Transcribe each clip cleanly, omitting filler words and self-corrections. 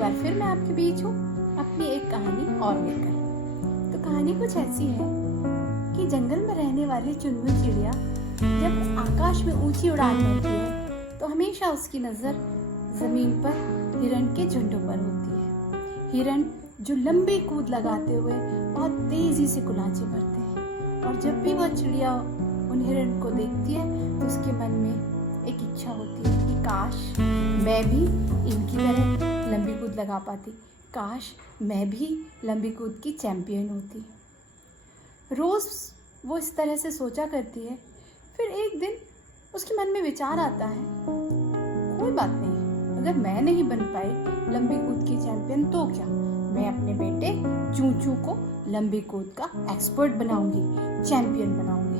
बार फिर मैं आपके बीच हूँ अपनी एक कहानी और लेकर। तो कहानी कुछ ऐसी है कि जंगल में रहने वाली चुनमुन चिड़िया जब आकाश में ऊंची उड़ान भरती है तो हमेशा उसकी नज़र ज़मीन पर हिरण के झुंडों पर होती है। हिरण जो लंबी कूद लगाते हुए बहुत तेज़ी से कुलांचे भरते हैं, और जब भी वह चिड़िया उन हिरण को देखती है तो उसके मन में एक इच्छा होती है कि काश मैं भी इनकी तरह लंबी कूद लगा पाती, काश मैं भी लंबी कूद की चैंपियन होती। रोज़ वो इस तरह से सोचा करती है। फिर एक दिन उसके मन में विचार आता है, कोई बात नहीं, अगर मैं नहीं बन पाई लंबी कूद की चैंपियन तो क्या, मैं अपने बेटे चूचू को लंबी कूद का एक्सपर्ट बनाऊंगी, चैंपियन बनाऊंगी।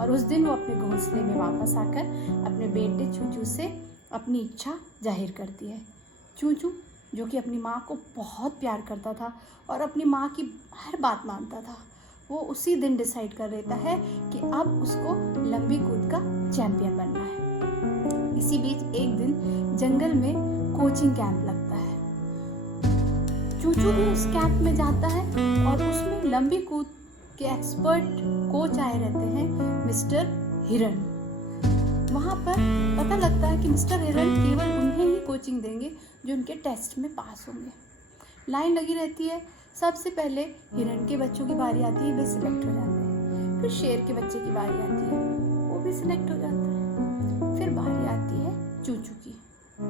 और उस दिन वो अपने घोंसले में वापस आकर अपने बेटे चूचू से अपनी इच्छा जाहिर करती है। चूचू जो कि अपनी माँ को बहुत प्यार करता था और अपनी माँ की हर बात मानता था, वो उसी दिन डिसाइड कर लेता है कि अब उसको लंबी कूद का चैंपियन बनना है। इसी बीच एक दिन जंगल में कोचिंग कैंप लगता है। चूचू भी उस कैंप में जाता है और उसमें लंबी कूद के एक्सपर्ट कोच आए रहते हैं, मिस्टर हिरन। वहाँ पर पता लगता है कि मिस्टर हिरन केवल उन्हें ही कोचिंग देंगे जो उनके टेस्ट में पास होंगे। लाइन लगी रहती है। सबसे पहले हिरन के बच्चों की बारी आती है, वे सिलेक्ट हो जाते हैं। फिर शेर के बच्चे की बारी आती है, वो भी सिलेक्ट हो जाता है। फिर बारी आती है चूचू की।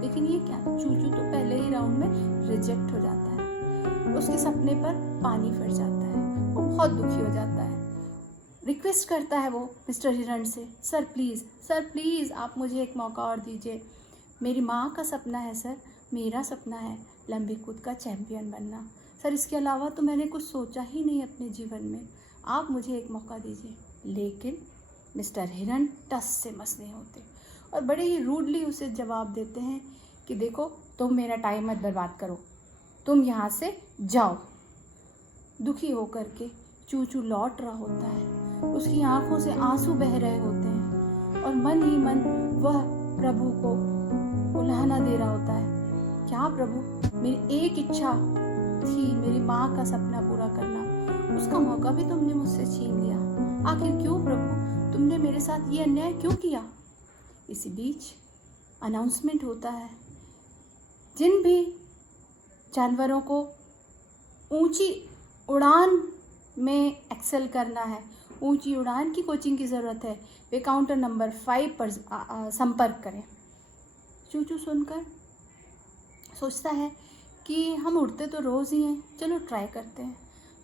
लेकिन ये क्या, चूचू तो पहले ही राउंड में रिजेक्ट हो जाता है। उसके सपने पर पानी फिर जाता है, वो बहुत दुखी हो जाता है। रिक्वेस्ट करता है वो मिस्टर हिरन से, सर प्लीज़ आप मुझे एक मौका और दीजिए, मेरी माँ का सपना है सर, मेरा सपना है लंबी कूद का चैंपियन बनना सर, इसके अलावा तो मैंने कुछ सोचा ही नहीं अपने जीवन में, आप मुझे एक मौका दीजिए। लेकिन मिस्टर हिरन टस से मस नहीं होते और बड़े ही रूडली उसे जवाब देते हैं कि देखो, तुम मेरा टाइम मत बर्बाद करो, तुम यहाँ से जाओ। दुखी होकर के चूचू लौट रहा होता है, उसकी आंखों से आंसू बह रहे होते हैं और मन ही मन वह प्रभु को उल्हाना दे रहा होता है, क्या प्रभु, मेरी एक इच्छा थी मेरी माँ का सपना पूरा करना, उसका मौका भी तुमने मुझसे छीन लिया, आखिर क्यों प्रभु, तुमने मेरे साथ ये अन्याय क्यों किया। इसी बीच अनाउंसमेंट होता है, जिन भी जानवरों को ऊंची उड़ान में एक्सेल करना है, ऊंची उड़ान की कोचिंग की ज़रूरत है, वे काउंटर नंबर 5 पर संपर्क करें। चूचू सुनकर सोचता है कि हम उड़ते तो रोज़ ही हैं, चलो ट्राई करते हैं।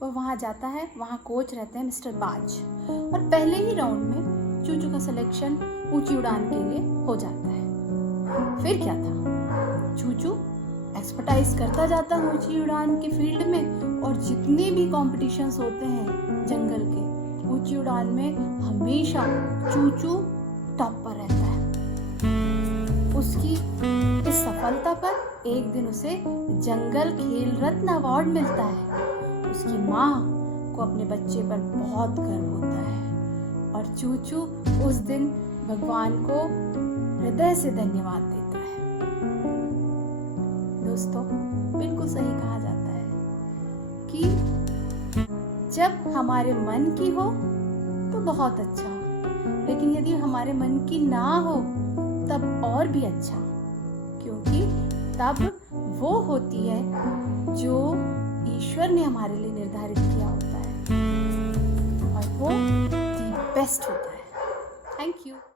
वह वहाँ जाता है, वहाँ कोच रहते हैं मिस्टर बाज, और पहले ही राउंड में चूचू का सिलेक्शन ऊंची उड़ान के लिए हो जाता है। फिर क्या था, चूचू एक्सपर्टाइज करता जाता है ऊंची उड़ान के फील्ड में, और जितने भी कॉम्पिटिशन्स होते हैं जंगल के, ऊंची उड़ान में हमेशा चूचू टॉप पर रहता है। उसकी इस सफलता पर एक दिन उसे जंगल खेल रत्न अवार्ड मिलता है। उसकी माँ को अपने बच्चे पर बहुत गर्व होता है और चूचू उस दिन भगवान को हृदय से धन्यवाद देता है। दोस्तों, बिल्कुल सही कहा जाता है कि जब हमारे मन की हो तो बहुत अच्छा, लेकिन यदि हमारे मन की ना हो तब और भी अच्छा, क्योंकि तब वो होती है जो ईश्वर ने हमारे लिए निर्धारित किया होता है और वो दी बेस्ट होता है। Thank you.